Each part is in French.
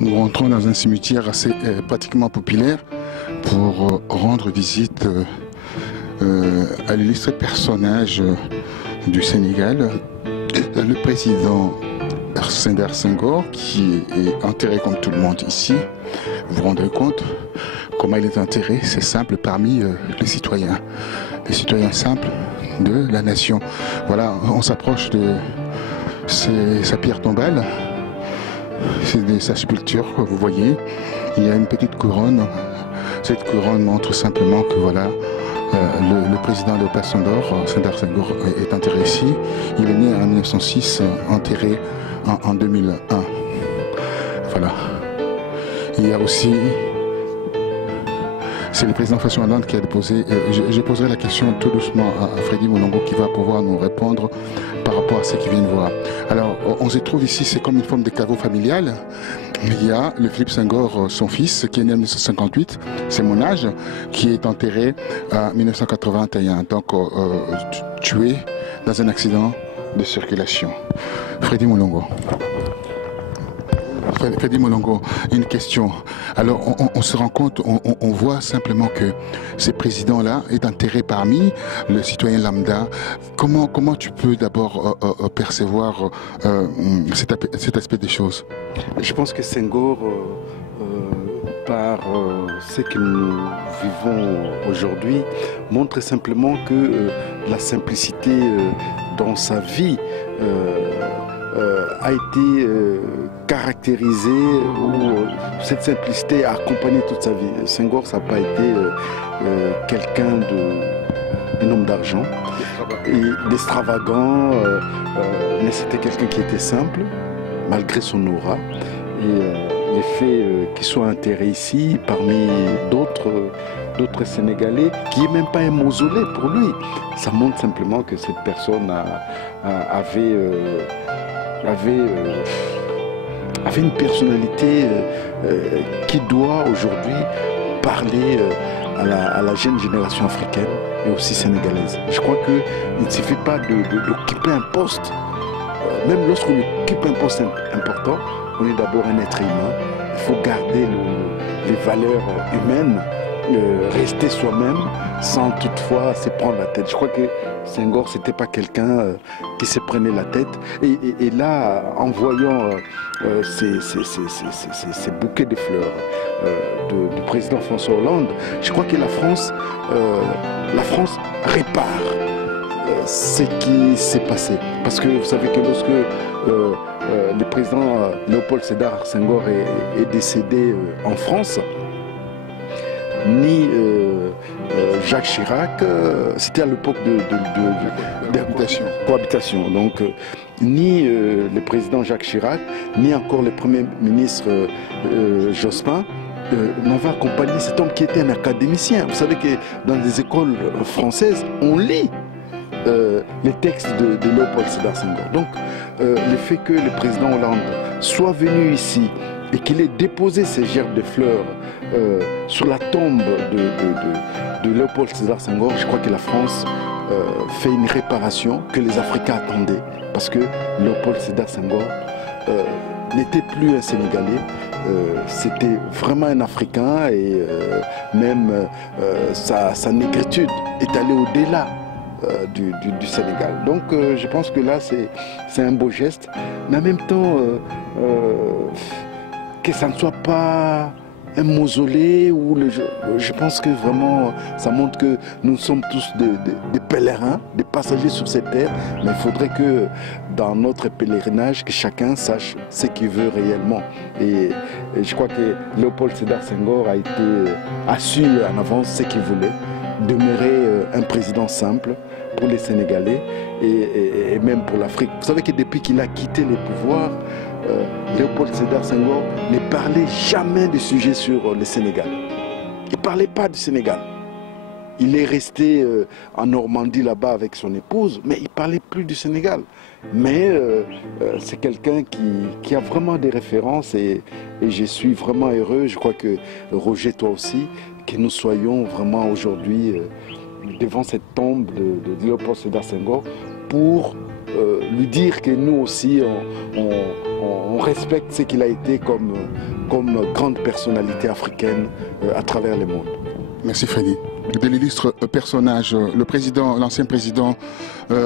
Nous rentrons dans un cimetière assez pratiquement populaire pour rendre visite à l'illustre personnage du Sénégal, le président Sédar Senghor, qui est enterré comme tout le monde ici. Vous vous rendez compte comment il est enterré? C'est simple, parmi les citoyens simples de la nation. Voilà, on s'approche de sa pierre tombale. C'est sa sculpture, vous voyez. Il y a une petite couronne. Cette couronne montre simplement que voilà, le président Léopold Sédar Senghor est enterré ici. Il est né en 1906, enterré en 2001. Voilà. Il y a aussi... C'est le président François Hollande qui a déposé... je poserai la question tout doucement à Freddy Mulongo qui va pouvoir nous répondre par rapport à ce qu'il vient de voir. Alors, on se trouve ici, c'est comme une forme de caveau familial. Il y a le Philippe Senghor, son fils, qui est né en 1958, c'est mon âge, qui est enterré en 1981, donc tué dans un accident de circulation. Freddy Mulongo. Freddy Mulongo, une question. Alors, on se rend compte, on voit simplement que ce président-là est enterré parmi le citoyen lambda. Comment tu peux d'abord percevoir cet aspect des choses? Je pense que Senghor, par ce que nous vivons aujourd'hui, montre simplement que la simplicité dans sa vie a été caractérisée, ou cette simplicité a accompagné toute sa vie. Senghor, ça n'a pas été quelqu'un d'un homme d'argent, d'extravagant, mais c'était quelqu'un qui était simple, malgré son aura. Et le fait qu'il soit enterré ici, parmi d'autres Sénégalais, qui n'est même pas un mausolée pour lui, ça montre simplement que cette personne avait une personnalité qui doit aujourd'hui parler à la jeune génération africaine et aussi sénégalaise. Je crois qu'il ne suffit pas d'occuper un poste. Même lorsqu'on occupe un poste important, on est d'abord un être humain. Il faut garder les valeurs humaines, rester soi-même sans toutefois se prendre la tête. Je crois que Senghor, c'était pas quelqu'un qui se prenait la tête. Et là, en voyant ces bouquets de fleurs du président François Hollande, je crois que la France répare ce qui s'est passé. Parce que vous savez que lorsque le président Léopold Sédar Senghor est décédé en France, ni Jacques Chirac, c'était à l'époque de cohabitation, donc ni le président Jacques Chirac, ni encore le premier ministre Jospin n'avaient accompagné cet homme qui était un académicien. Vous savez que dans les écoles françaises, on lit les textes de Léopold Sédar Senghor. Donc le fait que le président Hollande soit venu ici et qu'il ait déposé ces gerbes de fleurs sur la tombe de Léopold Sédar Senghor, je crois que la France fait une réparation que les Africains attendaient. Parce que Léopold Sédar Senghor n'était plus un Sénégalais, c'était vraiment un Africain, et même sa négritude est allée au-delà du Sénégal. Donc je pense que là c'est un beau geste, mais en même temps que ça ne soit pas un mausolée, où je pense que vraiment ça montre que nous sommes tous des pèlerins, des passagers sur cette terre, mais il faudrait que dans notre pèlerinage, que chacun sache ce qu'il veut réellement. Et je crois que Léopold Sédar Senghor a su en avance ce qu'il voulait, demeurer un président simple pour les Sénégalais et même pour l'Afrique. Vous savez que depuis qu'il a quitté le pouvoir, Léopold Sédar Senghor ne parlait jamais de sujet sur le Sénégal. Il ne parlait pas du Sénégal. Il est resté en Normandie là-bas avec son épouse, mais il ne parlait plus du Sénégal. Mais c'est quelqu'un qui a vraiment des références, et je suis vraiment heureux, je crois que Roger, toi aussi, que nous soyons vraiment aujourd'hui devant cette tombe de Léopold Sédar Senghor pour lui dire que nous aussi, on respecte ce qu'il a été comme grande personnalité africaine à travers le monde. Merci Freddy. De l'illustre personnage, l'ancien président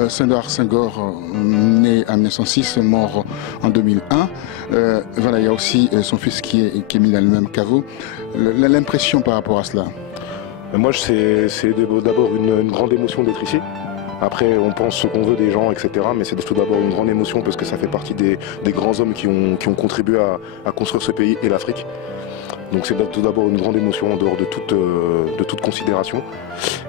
Sédar Senghor, né en 1906, mort en 2001. Voilà, il y a aussi son fils qui est mis dans le même caveau. L'impression par rapport à cela? Moi, c'est d'abord une grande émotion d'être ici. Après, on pense ce qu'on veut des gens, etc. Mais c'est tout d'abord une grande émotion parce que ça fait partie des grands hommes qui ont contribué à construire ce pays et l'Afrique. Donc c'est tout d'abord une grande émotion en dehors de toute considération.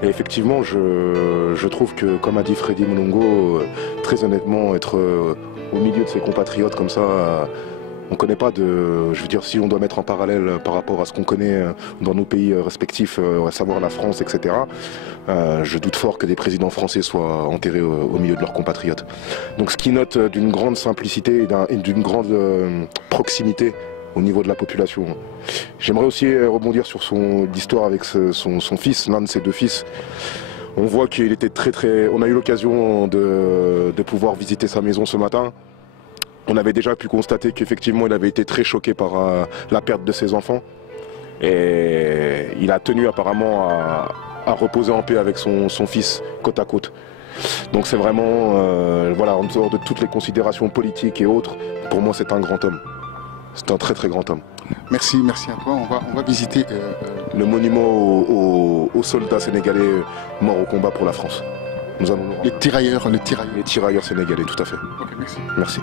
Et effectivement, je trouve que, comme a dit Freddy Mulongo, très honnêtement, être au milieu de ses compatriotes comme ça, on ne connaît pas de... Je veux dire, si on doit mettre en parallèle par rapport à ce qu'on connaît dans nos pays respectifs, à savoir la France, etc., je doute fort que des présidents français soient enterrés au milieu de leurs compatriotes. Donc ce qui note d'une grande simplicité et d'une grande proximité au niveau de la population. J'aimerais aussi rebondir sur l'histoire avec son fils, l'un de ses deux fils. On voit qu'il était On a eu l'occasion de pouvoir visiter sa maison ce matin. On avait déjà pu constater qu'effectivement il avait été très choqué par la perte de ses enfants. Et il a tenu apparemment à reposer en paix avec son fils côte à côte. Donc c'est vraiment, voilà, en dehors de toutes les considérations politiques et autres, pour moi c'est un grand homme. C'est un très grand homme. Merci à toi. On va visiter le monument aux soldats sénégalais morts au combat pour la France. Nous allons les tirailleurs sénégalais, tout à fait. Ok, merci. Merci.